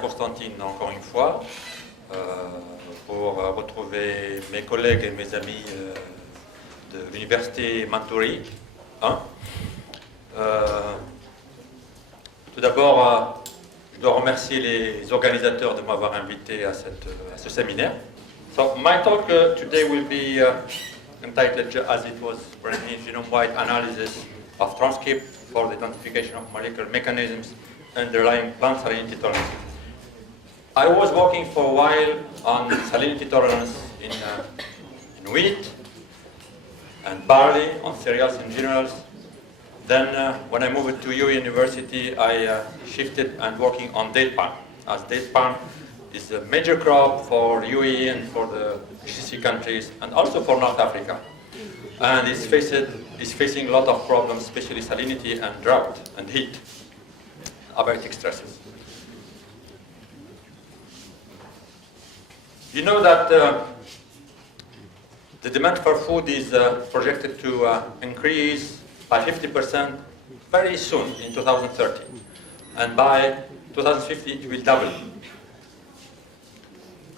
Constantine encore une fois pour retrouver mes collègues et mes amis de l'université Monterrey. Tout d'abord, je dois remercier les organisateurs de m'avoir invité à ce séminaire. So my talk today will be entitled, as it was named, genome-wide analysis of transcript for the identification of molecular mechanisms underlying plant salinity tolerance. I was working for a while on salinity tolerance in wheat and barley, on cereals in general. Then when I moved to UE University, I shifted and working on date palm, as date palm is a major crop for UE and for the GCC countries, and also for North Africa. And it's facing a lot of problems, especially salinity and drought and heat, abiotic stresses. You know that the demand for food is projected to increase by 50% very soon in 2030. And by 2050, it will double.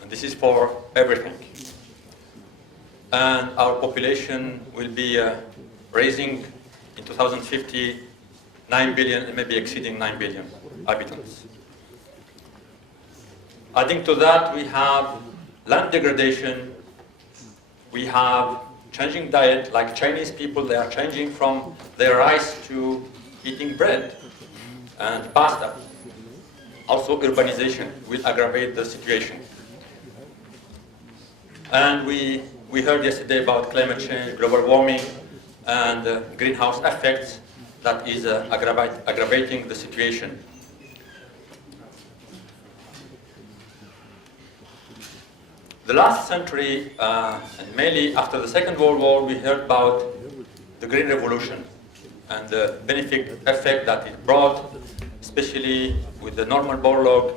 And this is for everything. And our population will be raising in 2050 9 billion and maybe exceeding 9 billion inhabitants. Adding to that, we have land degradation, we have changing diet, like Chinese people, they are changing from their rice to eating bread and pasta. Also urbanization will aggravate the situation. And we heard yesterday about climate change, global warming, and greenhouse effects that is aggravating the situation. The last century, and mainly after the Second World War, we heard about the Green Revolution and the benefit effect that it brought, especially with the normal borlog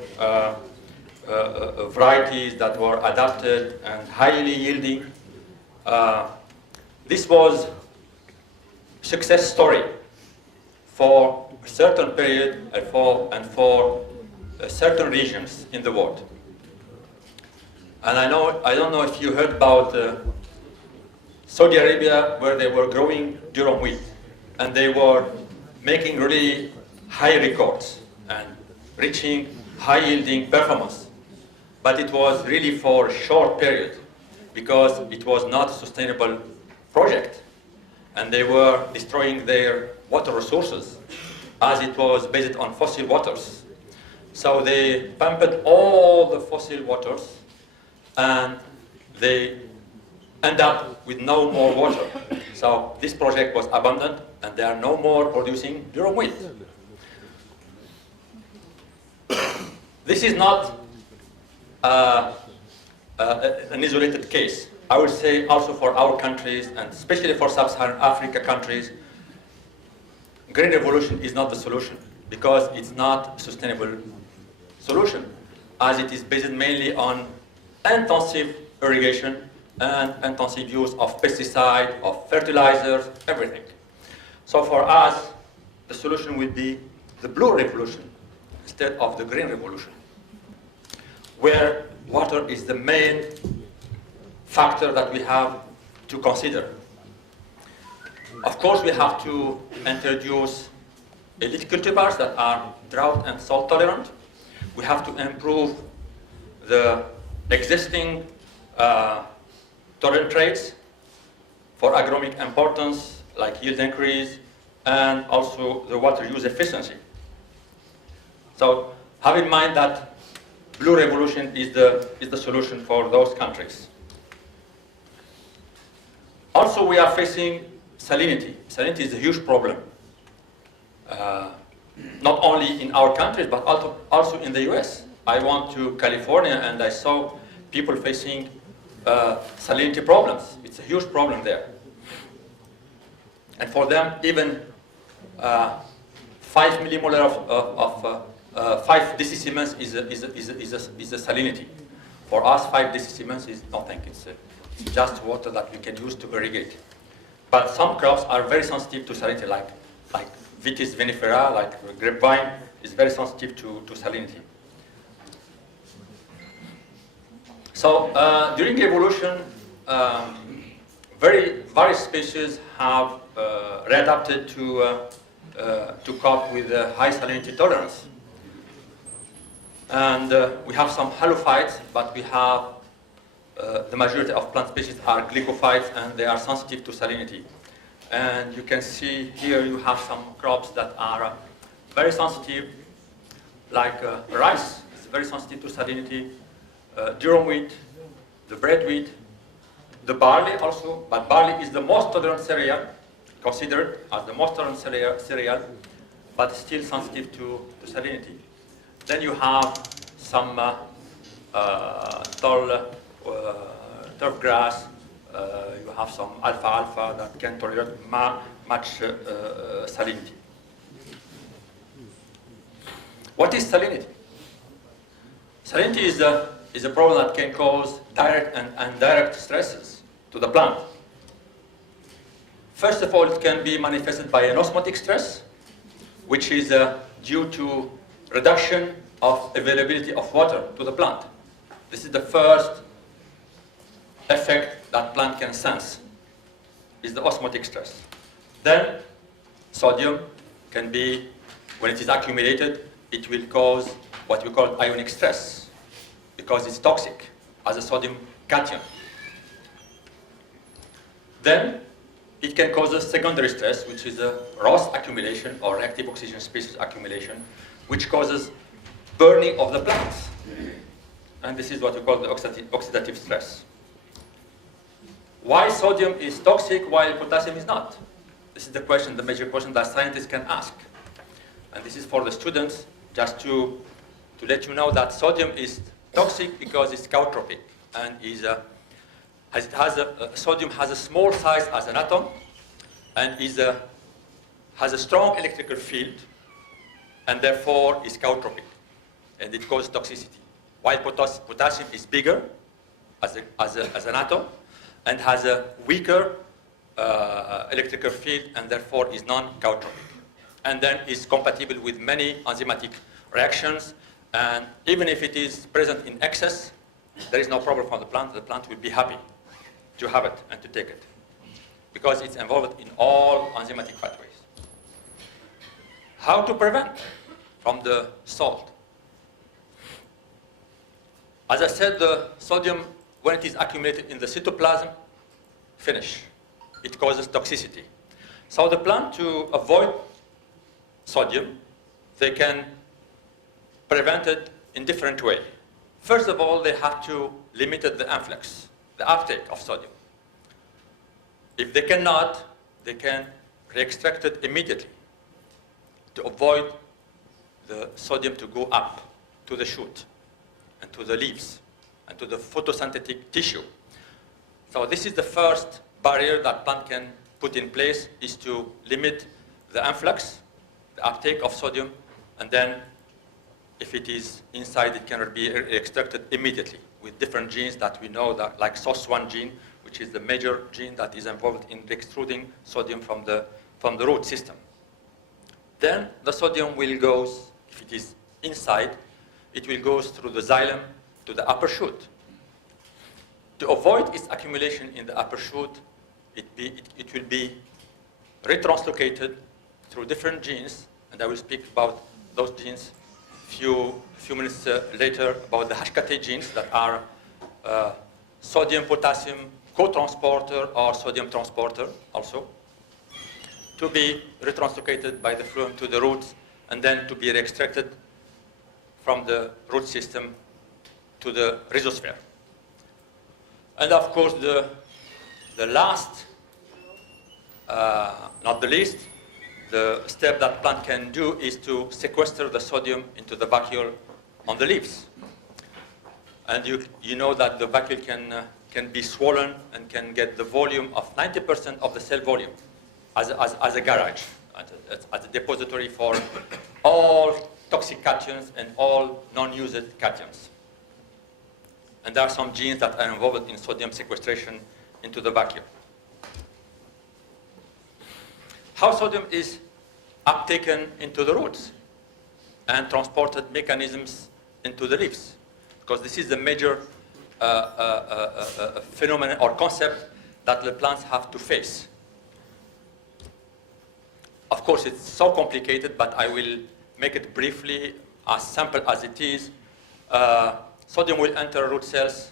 varieties that were adapted and highly yielding. This was a success story for a certain period and for certain regions in the world. And I don't know if you heard about Saudi Arabia, where they were growing durum wheat, and they were making really high records and reaching high yielding performance. But it was really for a short period, because it was not a sustainable project. And they were destroying their water resources, as it was based on fossil waters. So they pumped all the fossil waters, and they end up with no more water. So this project was abandoned, and they are no more producing durum wheat. This is not an isolated case. I would say also for our countries, and especially for sub-Saharan Africa countries, green revolution is not the solution, because it's not a sustainable solution, as it is based mainly on intensive irrigation and intensive use of pesticide, of fertilizers, everything. So for us, the solution will be the blue revolution instead of the green revolution, where water is the main factor that we have to consider. Of course, we have to introduce elite cultivars that are drought and salt tolerant. We have to improve the existing tolerant traits for agronomic importance, like yield increase, and also the water use efficiency. So have in mind that blue revolution is the solution for those countries. Also, we are facing salinity. Salinity is a huge problem, not only in our countries, but also in the US. I went to California and I saw people facing salinity problems. It's a huge problem there. And for them, even 5 millimolar of 5 decisiemens is a salinity. For us, 5 decisiemens is nothing. It's just water that we can use to irrigate. But some crops are very sensitive to salinity, like Vitis vinifera, like grapevine, is very sensitive to salinity. So during evolution, various species have readapted to cope with high salinity tolerance. And we have some halophytes, but we have the majority of plant species are glycophytes, and they are sensitive to salinity. And you can see here you have some crops that are very sensitive, like rice is very sensitive to salinity, durum wheat, the bread wheat, the barley also, but barley is the most tolerant cereal, considered as the most tolerant cereal, but still sensitive to salinity. Then you have some turf grass, you have some alfalfa that can tolerate much salinity. What is salinity? Salinity is a problem that can cause direct and indirect stresses to the plant. First of all, it can be manifested by an osmotic stress, which is due to reduction of availability of water to the plant. This is the first effect that plant can sense, is the osmotic stress. Then sodium can be, when it is accumulated, it will cause what we call ionic stress, because it's toxic as a sodium cation. Then it can cause a secondary stress, which is a ROS accumulation, or reactive oxygen species accumulation, which causes burning of the plants. And this is what we call the oxidative stress. Why sodium is toxic while potassium is not? This is the question, the major question that scientists can ask. And this is for the students, just to let you know that sodium is toxic because it's chaotropic, and sodium has a small size as an atom, and has a strong electrical field, and therefore is chaotropic, and it causes toxicity. While potassium is bigger as an atom, and has a weaker electrical field, and therefore is non-chaotropic, and then is compatible with many enzymatic reactions. And even if it is present in excess, there is no problem for the plant. The plant will be happy to have it and to take it, because it's involved in all enzymatic pathways. How to prevent from the salt? As I said, the sodium, when it is accumulated in the cytoplasm, finish. It causes toxicity. So the plant, to avoid sodium, they can prevent it in different ways. First of all, they have to limit the influx, the uptake of sodium. If they cannot, they can re-extract it immediately to avoid the sodium to go up to the shoot and to the leaves and to the photosynthetic tissue. So this is the first barrier that plant can put in place, is to limit the influx, the uptake of sodium, and then if it is inside, it can be extracted immediately with different genes that we know, that, like SOS1 gene, which is the major gene that is involved in extruding sodium from the root system. Then the sodium will go, if it is inside, it will go through the xylem to the upper shoot. To avoid its accumulation in the upper shoot, it will be retranslocated through different genes, and I will speak about those genes few minutes later, about the HKT genes that are sodium-potassium co-transporter or sodium transporter also, to be retranslocated by the phloem to the roots, and then to be extracted from the root system to the rhizosphere. And of course, the last, not the least, the step that plant can do is to sequester the sodium into the vacuole on the leaves. And you know that the vacuole can be swollen and can get the volume of 90% of the cell volume as a garage, as a depository for all toxic cations and all non-used cations. And there are some genes that are involved in sodium sequestration into the vacuole. How sodium is uptaken into the roots and transported mechanisms into the leaves, because this is the major phenomenon or concept that the plants have to face. Of course, it's so complicated, but I will make it briefly, as simple as it is. Sodium will enter root cells.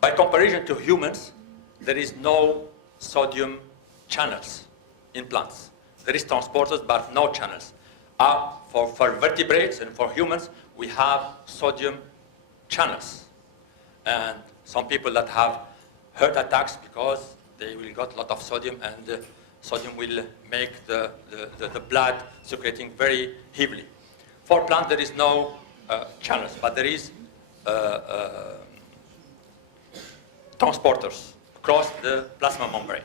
By comparison to humans, there is no sodium channels in plants. There is transporters, but no channels. For vertebrates and for humans, we have sodium channels. And some people that have heart attacks because they will got a lot of sodium, and sodium will make the blood circulating very heavily. For plants, there is no channels, but there is transporters across the plasma membrane.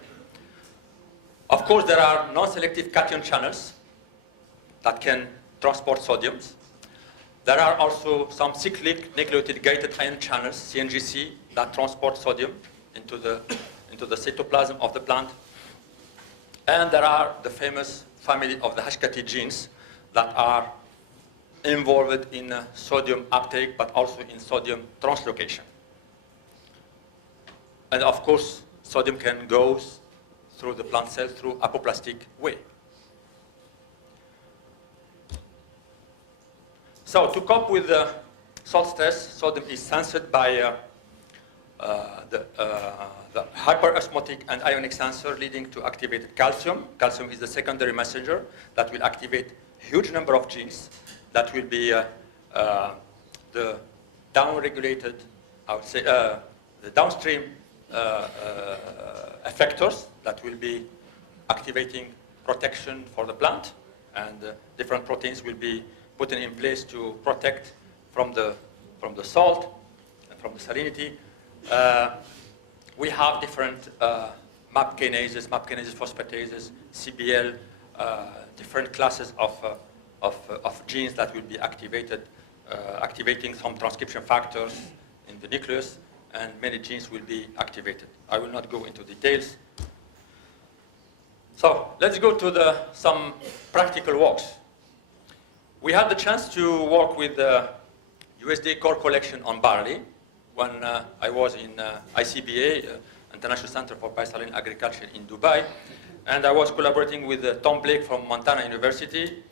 Of course, there are non-selective cation channels that can transport sodiums. There are also some cyclic nucleotide gated ion channels, CNGC, that transport sodium into the cytoplasm of the plant. And there are the famous family of the HKT genes that are involved in sodium uptake, but also in sodium translocation. And of course, sodium can go through the plant cell through apoplastic way. So to cope with the salt stress, sodium is sensed by the hyperosmotic and ionic sensor, leading to activated calcium. Calcium is the secondary messenger that will activate huge number of genes that will be the down-regulated, I would say, the downstream effectors that will be activating protection for the plant, and different proteins will be put in place to protect from the salt and from the salinity. We have different MAP kinases, phosphatases, CBL, different classes of genes that will be activated, activating some transcription factors in the nucleus, and many genes will be activated. I will not go into details. So let's go to some practical works. We had the chance to work with the USDA core collection on barley when I was in ICBA, International Center for Biosaline Agriculture in Dubai, and I was collaborating with Tom Blake from Montana University,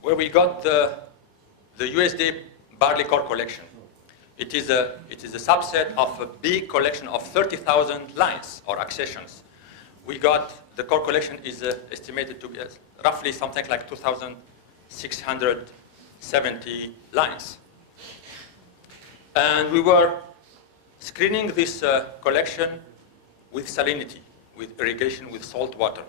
where we got the USDA barley core collection. It is a subset of a big collection of 30,000 lines or accessions. We got, the core collection is estimated to be roughly something like 2,670 lines. And we were screening this collection with salinity, with irrigation with salt water.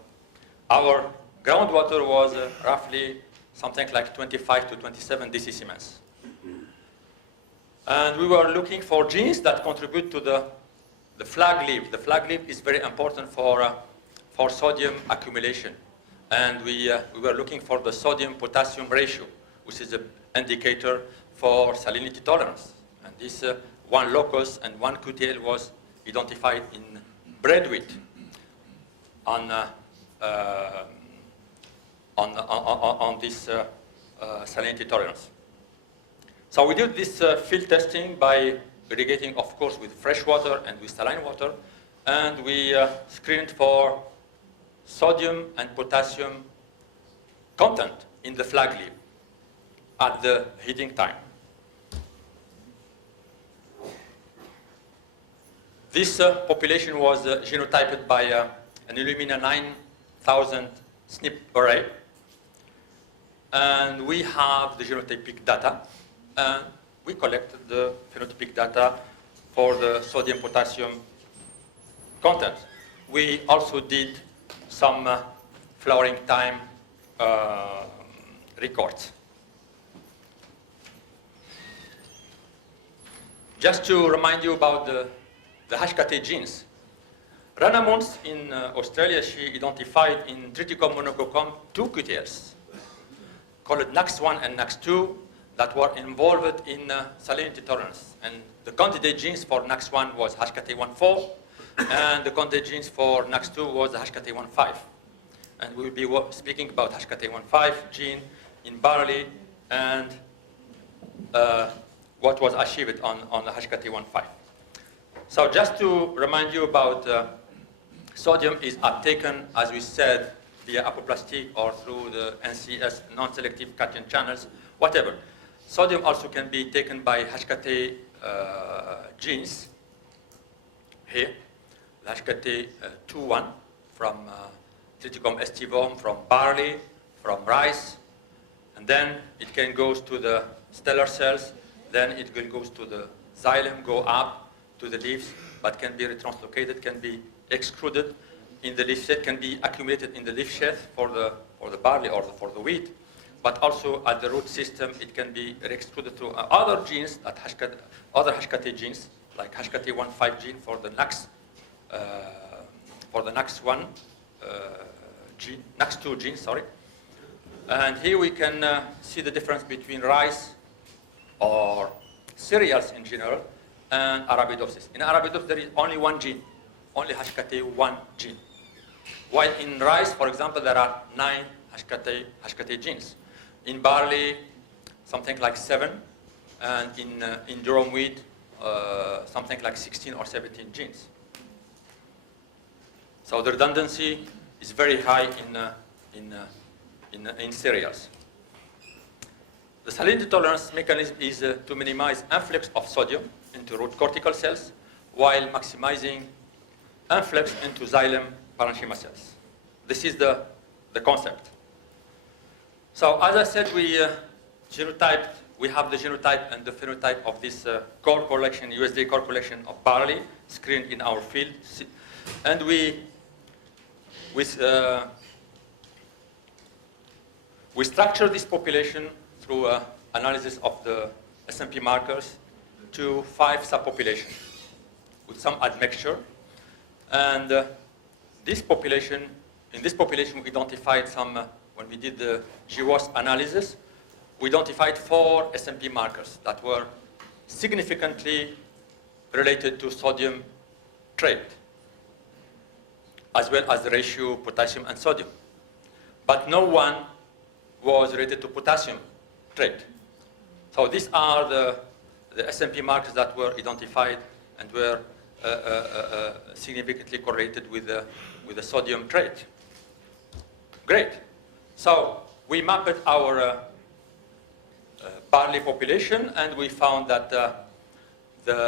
Our groundwater was roughly something like 25 to 27 decisiemens. And we were looking for genes that contribute to the flag leaf. The flag leaf is very important for sodium accumulation. And we were looking for the sodium-potassium ratio, which is an indicator for salinity tolerance. And this one locus and one QTL was identified in bread wheat on this salinity tolerance. So we did this field testing by irrigating, of course, with fresh water and with saline water, and we screened for sodium and potassium content in the flag leaf at the heating time. This population was genotyped by an Illumina 9000 SNP array, and we have the genotypic data, and we collected the phenotypic data for the sodium-potassium content. We also did some flowering time records. Just to remind you about the HKT genes. Rana Mons in Australia, she identified in Triticum monococcum 2 QTLs called NAX1 and NAX2 that were involved in salinity tolerance. And the candidate genes for NAX1 was HKT14, and the candidate genes for NAX2 was the HKT15. And we will be speaking about HKT15 gene in barley and what was achieved on the HKT15. So just to remind you about sodium is uptaken, as we said, via apoplastic or through the NCS, non-selective cation channels, whatever. Sodium also can be taken by HKT genes. Here, the HKT21 from Triticum aestivum, from barley, from rice, and then it can go to the stellar cells, then it goes to the xylem, go up to the leaves, but can be retranslocated, can be extruded in the leaf sheath, can be accumulated in the leaf sheath for the barley or for the wheat, but also at the root system it can be extruded through other genes, other HKT genes, like HKT15 gene for the NAX1 gene, NAX2 gene, sorry. And here we can see the difference between rice or cereals in general and Arabidopsis. In Arabidopsis, there is only one gene, only HKT1 gene. While in rice, for example, there are 9 HKT genes. In barley, something like 7, and in durum wheat, something like 16 or 17 genes. So the redundancy is very high in cereals. The salinity tolerance mechanism is to minimize influx of sodium into root cortical cells while maximizing influx into xylem parenchyma cells. This is the concept. So as I said, we have the genotype and the phenotype of this core collection, USDA core collection of barley screened in our field. And we structure this population through analysis of the SMP markers to 5 subpopulations with some admixture. And in this population, we identified some, when we did the GWAS analysis, we identified 4 SMP markers that were significantly related to sodium trait, as well as the ratio potassium and sodium. But no one was related to potassium trait. So these are the SMP markers that were identified and were significantly correlated with the sodium trait. Great. So we mapped our barley population, and we found that the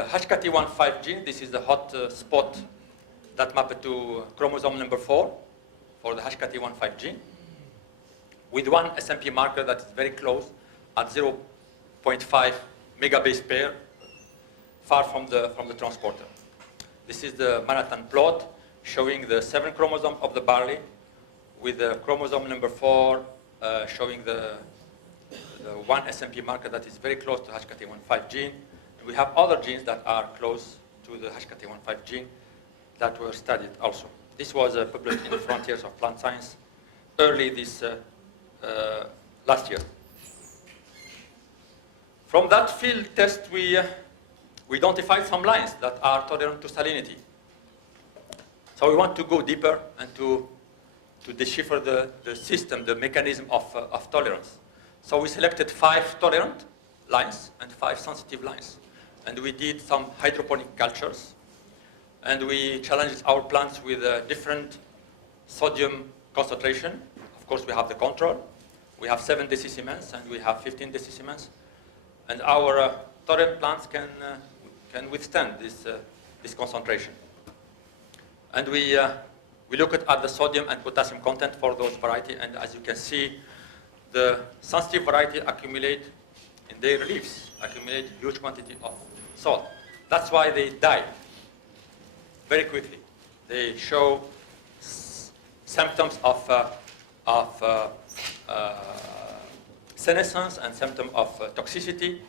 HKT15 gene, this is the hot spot that mapped to chromosome number 4 for the HKT15 gene, with one SMP marker that is very close at 0.5 megabase pair, far from the transporter. This is the Manhattan plot showing the 7 chromosomes of the barley, with the chromosome number 4 showing the one SMP marker that is very close to HKT15 gene. And we have other genes that are close to the HKT15 gene that were studied also. This was published in the Frontiers of Plant Science early this last year. From that field test, we identified some lines that are tolerant to salinity. So we want to go deeper and to decipher the system, the mechanism of tolerance. So we selected 5 tolerant lines and 5 sensitive lines. And we did some hydroponic cultures. And we challenged our plants with different sodium concentration. Of course, we have the control. We have 7 decicemens and we have 15 decicemens. And our tolerant plants can withstand this concentration. And we looked at the sodium and potassium content for those varieties. And as you can see, the sensitive variety accumulate in their leaves, accumulate huge quantity of salt. That's why they die very quickly. They show symptoms of senescence and symptoms of toxicity,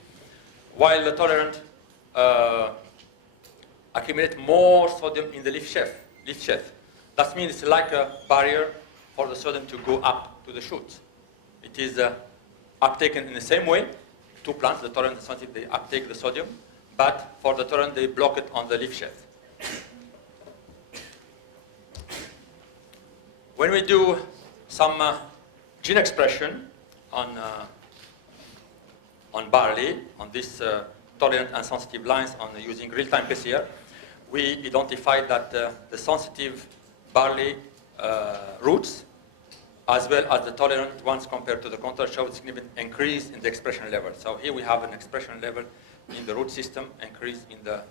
while the tolerant accumulate more sodium in the leaf sheath. That means it's like a barrier for the sodium to go up to the shoots. It is uptaken in the same way. 2 plants, the tolerant and sensitive, they uptake the sodium, but for the tolerant, they block it on the leaf sheath. When we do some gene expression on barley, on these tolerant and sensitive lines using real-time PCR, we identified that the sensitive barley roots, as well as the tolerant ones compared to the control, showed significant increase in the expression level. So here we have an expression level in the root system, increase in the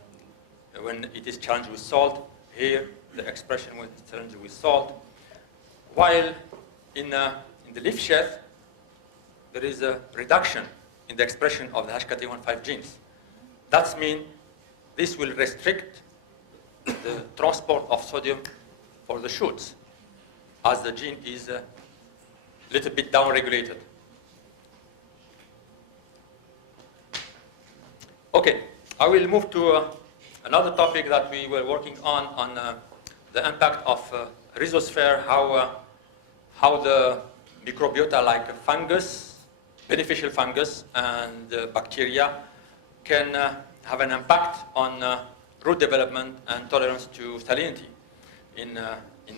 when it is challenged with salt. Here, the expression when it's challenged with salt. While in the leaf sheath, there is a reduction in the expression of the HKT15 genes. That means this will restrict the transport of sodium for the shoots, as the gene is a little bit downregulated. Okay, I will move to another topic that we were working on the impact of rhizosphere, how the microbiota like fungus, beneficial fungus, and bacteria can have an impact on root development and tolerance to salinity. In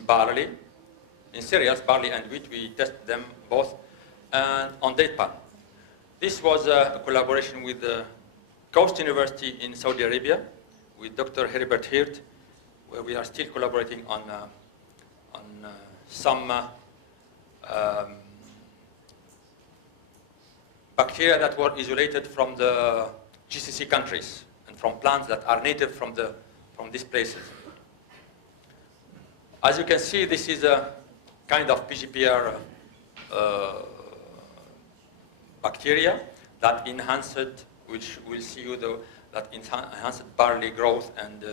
barley, in cereals, barley and wheat, we tested them both, and on date palm. This was a collaboration with the Coast University in Saudi Arabia, with Dr. Heribert Hirt, where we are still collaborating on some bacteria that were isolated from the GCC countries and from plants that are native from these places. As you can see, this is a kind of PGPR bacteria that enhanced, which we'll see you that enhanced barley growth and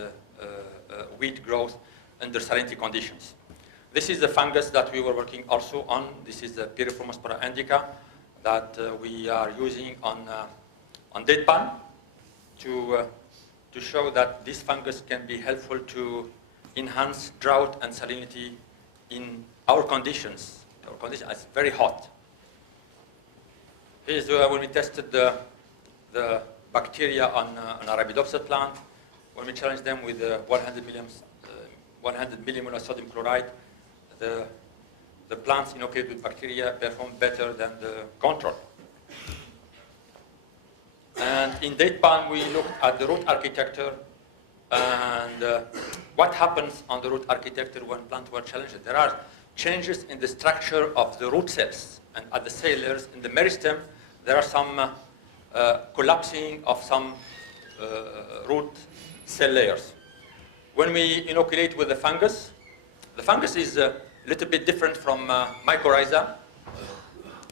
wheat growth under salinity conditions. This is the fungus that we were working also on. This is the Piriformospora indica that we are using on date palm to show that this fungus can be helpful to enhance drought and salinity in our conditions. Our condition is very hot. Here's when we tested the bacteria on Arabidopsis plant, when we challenged them with 100 millimolar sodium chloride, the plants inoculated with bacteria performed better than the control. And in date palm, we looked at the root architecture and what happens on the root architecture when plants were challenged. There are changes in the structure of the root cells, and at the cell layers in the meristem, there are some collapsing of some root cell layers. When we inoculate with the fungus is a little bit different from mycorrhiza.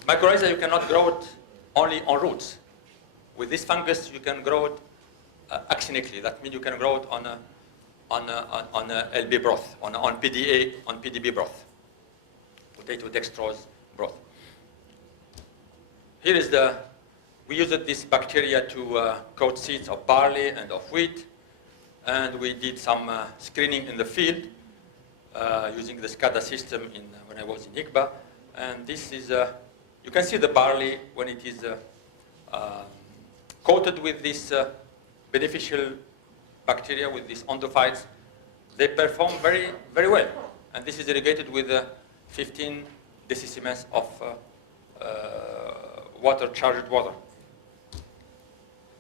Mycorrhiza, you cannot grow it only on roots. With this fungus, you can grow it actinically. That means you can grow it on a LB broth, on PDB broth, potato dextrose broth. Here is we used this bacteria to coat seeds of barley and of wheat, and we did some screening in the field using the SCADA system when I was in ICBA. And this is, you can see the barley when it is coated with this beneficial bacteria, with these endophytes. They perform very, very well. And this is irrigated with 15 decisiemens of charged water.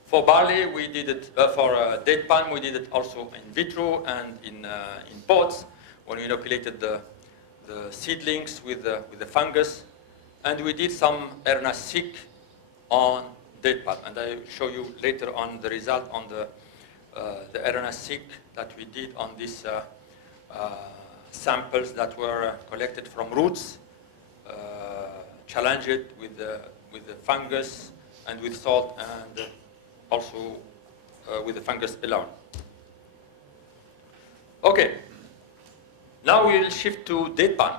For barley, we did it, for date palm, we did it also in vitro and in pots, when we inoculated the seedlings with the fungus. And we did some RNA-seq on date palm. And I show you later on the result on the RNA-seq that we did on these samples that were collected from roots, challenged with the fungus and with salt, and also with the fungus alone. Okay, now we'll shift to date palm,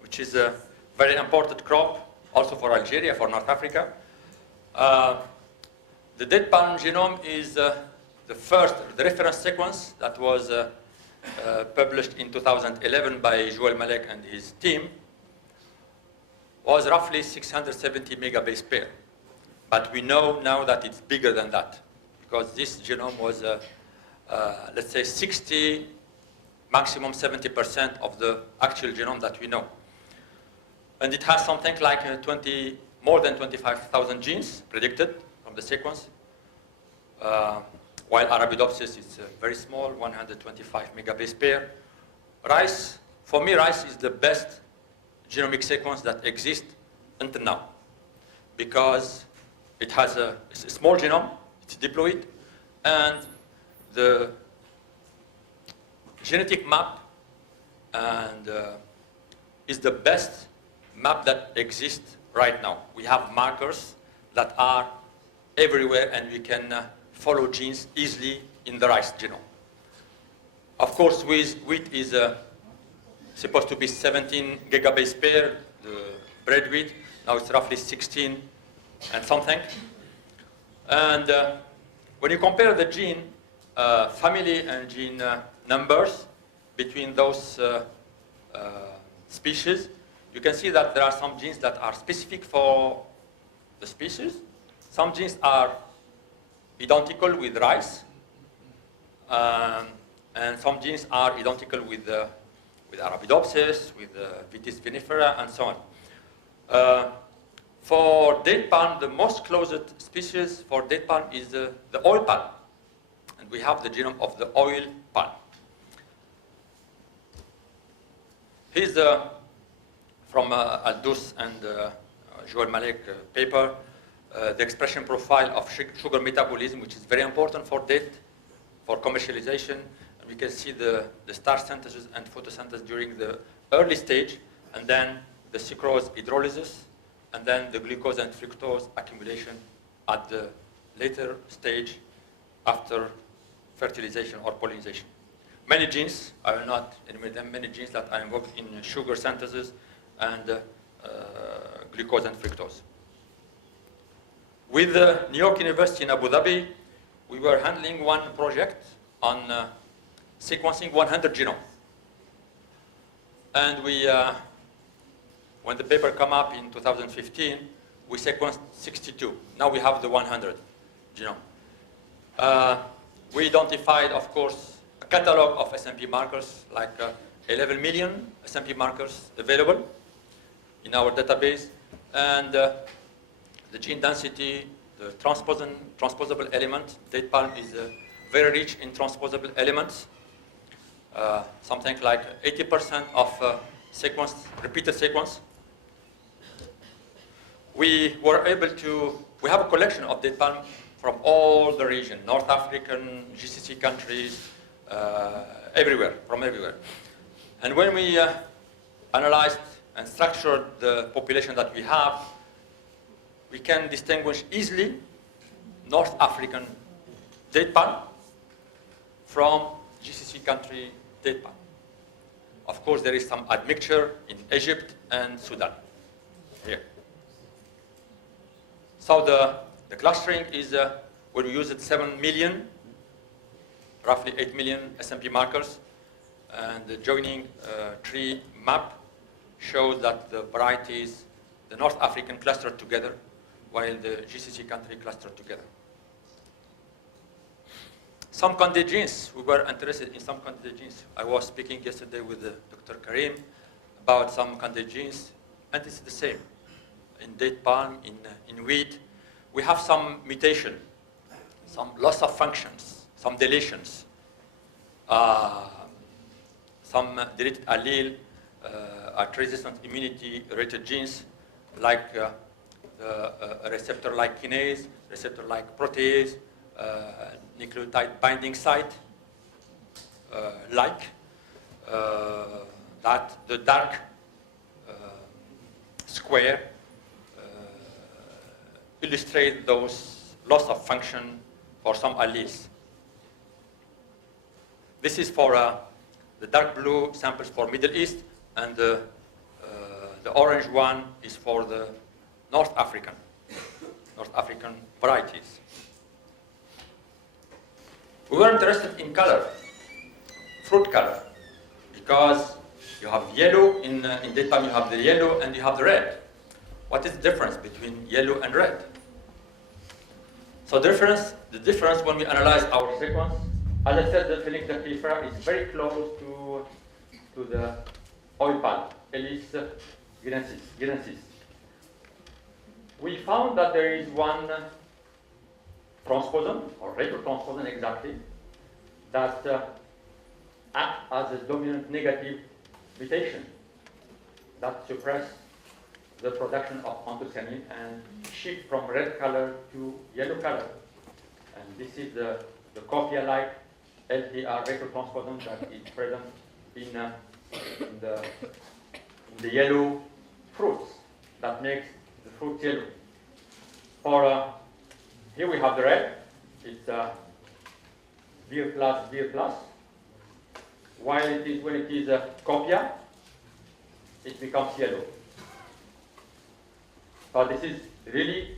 which is a very important crop also for Algeria, for North Africa. The date palm genome is the reference sequence that was published in 2011 by Joël Malek and his team, was roughly 670 megabase pair. But we know now that it's bigger than that, because this genome was, let's say, 60, maximum 70% of the actual genome that we know. And it has something like more than 25,000 genes predicted from the sequence. while Arabidopsis is very small, 125 megabase pair. Rice, for me, rice is the best genomic sequence that exists until now, because it has it's a small genome, it's diploid, and the genetic map and is the best map that exists right now. We have markers that are everywhere, and we can follow genes easily in the rice genome. Of course, wheat is supposed to be 17 gigabase pair, the bread wheat. Now it's roughly 16 and something. And when you compare the gene family and gene numbers between those species, you can see that there are some genes that are specific for the species. Some genes are identical with rice, and some genes are identical with Arabidopsis, with Vitis vinifera, and so on. For date palm, the most closest species for date palm is the oil palm, and we have the genome of the oil palm. Here's from Aldous and Joël Malek paper, the expression profile of sugar metabolism, which is very important for date, for commercialization. And we can see the starch synthesis and photosynthesis during the early stage, and then the sucrose hydrolysis, and then the glucose and fructose accumulation at the later stage after fertilization or pollination. Many genes, I will not enumerate them, many genes that are involved in sugar synthesis and glucose and fructose. With New York University in Abu Dhabi, we were handling one project on sequencing 100 genomes. And we, when the paper came up in 2015, we sequenced 62. Now we have the 100 genome. We identified, of course, a catalog of SMP markers, like 11 million SMP markers available in our database. And the gene density, the transposable element, date palm is very rich in transposable elements. Something like 80% of repeated sequence. We were able to, we have a collection of date palm from all the region, North African, GCC countries, everywhere, from everywhere. And when we analyzed and structured the population that we have, we can distinguish easily North African date palm from GCC country date palm. Of course, there is some admixture in Egypt and Sudan here. So the clustering is, when we used 7 million, roughly 8 million SMP markers, and the joining tree map shows that the varieties, the North African clustered together, while the GCC country clustered together. Some candidate genes, we were interested in some candidate genes. I was speaking yesterday with Dr. Karim about some candidate genes, and it's the same. In date palm, in wheat, we have some mutation, some loss of functions, some deletions, some deleted allele, resistant immunity-related genes, like a receptor like kinase, receptor like protease, nucleotide binding site, that the dark square illustrate those loss of function for some alleles. This is for the dark blue samples for Middle East, and the orange one is for the North African varieties. We were interested in color, fruit color, because you have yellow in date palm, you have the yellow and you have the red. What is the difference between yellow and red? So the difference when we analyze our sequence, as I said, the Phelictophyllifera is very close to the oil palm, Elis guinensis. We found that there is one transposon, or retrotransposon exactly, that act as a dominant negative mutation that suppress the production of anthocyanin and shift from red color to yellow color. And this is the copia-like LDR retrotransposon that is present in the yellow fruits that makes the fruit yellow. For here we have the red. It's Vir plus. While it is when it is a copia, it becomes yellow. So this is really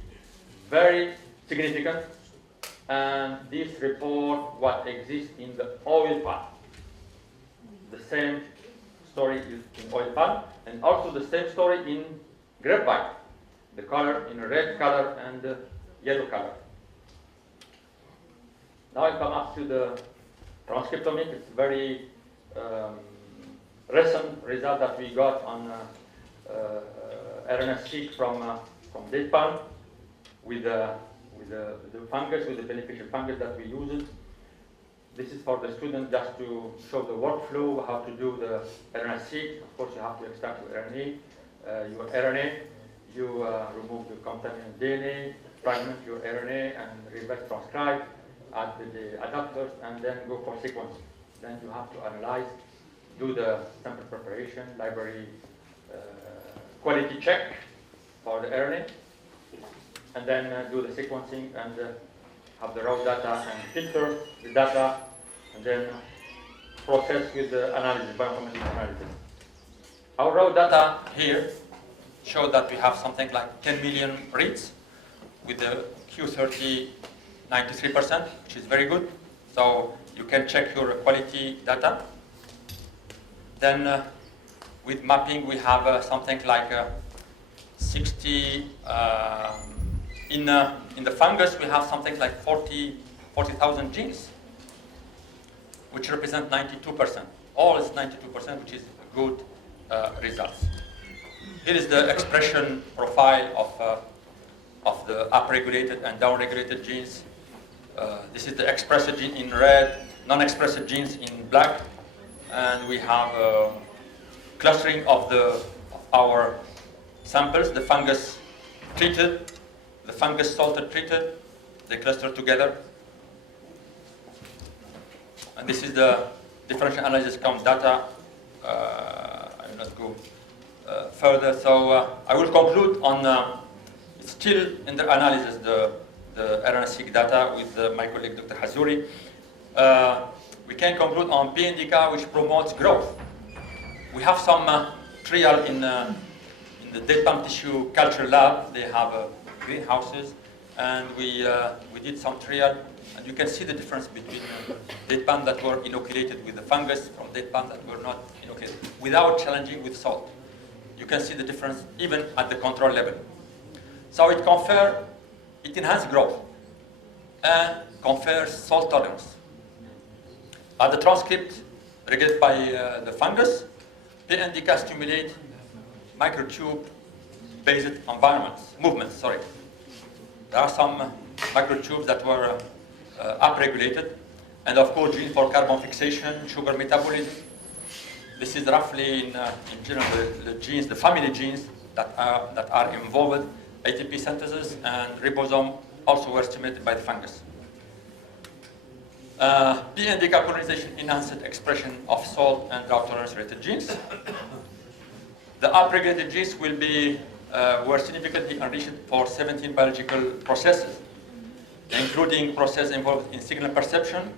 very significant, and this report what exists in the oil palm. The same story is in oil palm, and also the same story in grapevine. The color in red color and yellow color. Now I come up to the transcriptomic. It's very recent result that we got on RNA-seq from date palm with the fungus, with the beneficial fungus that we used. This is for the student just to show the workflow, how to do the RNA-seq. Of course, you have to extract your RNA. You remove the contaminant DNA, fragment your RNA, and reverse transcribe, add the adapters, and then go for sequencing. Then you have to analyze, do the sample preparation, library quality check for the RNA, and then do the sequencing and have the raw data and filter the data, and then process with the analysis, bioinformatics analysis. Our raw data here show that we have something like 10 million reads with the Q30 93%, which is very good. So you can check your quality data. Then with mapping, we have something like 60. In the fungus, we have something like 40,000 genes, which represent 92%. All is 92%, which is good results. Here is the expression profile of the upregulated and downregulated genes. This is the expressed gene in red, non-expressed genes in black, and we have clustering of our samples. The fungus treated, the fungus salted treated, they cluster together. And this is the differential analysis count data. I will not go further. So I will conclude on it's still in the analysis, the RNA-seq data with my colleague Dr. Hazouri. We can conclude on P. indica, which promotes growth. We have some trial in the date palm tissue culture lab. They have greenhouses, and we did some trial, and you can see the difference between date palm that were inoculated with the fungus from date palm that were not inoculated, without challenging with salt. You can see the difference even at the control level. So it enhances growth and confers salt tolerance. At the transcript regulated by the fungus, P. indica stimulate microtube-based movements. There are some microtubes that were upregulated, and of course, gene for carbon fixation, sugar metabolism. This is roughly in general the genes, the family genes that are involved. ATP synthesis and ribosome also were stimulated by the fungus. P. indica colonization enhanced expression of salt and drought tolerance related genes. The upregulated genes were significantly enriched for 17 biological processes, including processes involved in signal perception,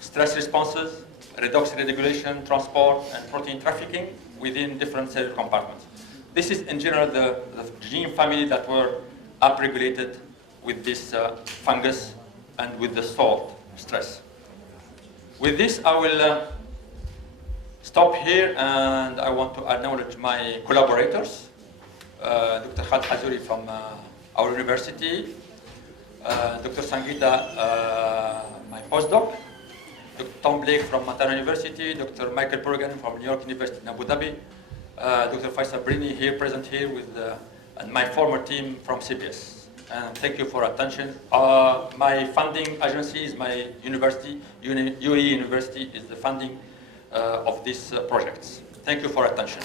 stress responses, redox regulation, transport, and protein trafficking within different cell compartments. This is in general the gene family that were upregulated with this fungus and with the salt stress. With this, I will stop here, and I want to acknowledge my collaborators, Dr. Khaled Hazouri from our university, Dr. Sangeeta, my postdoc, Dr. Tom Blake from Montana University, Dr. Michael Purgan from New York University in Abu Dhabi, Dr. Faisal Brini present here with and my former team from CBS. and thank you for attention. My funding agency is my university, UAE University is the funding of these projects. Thank you for attention.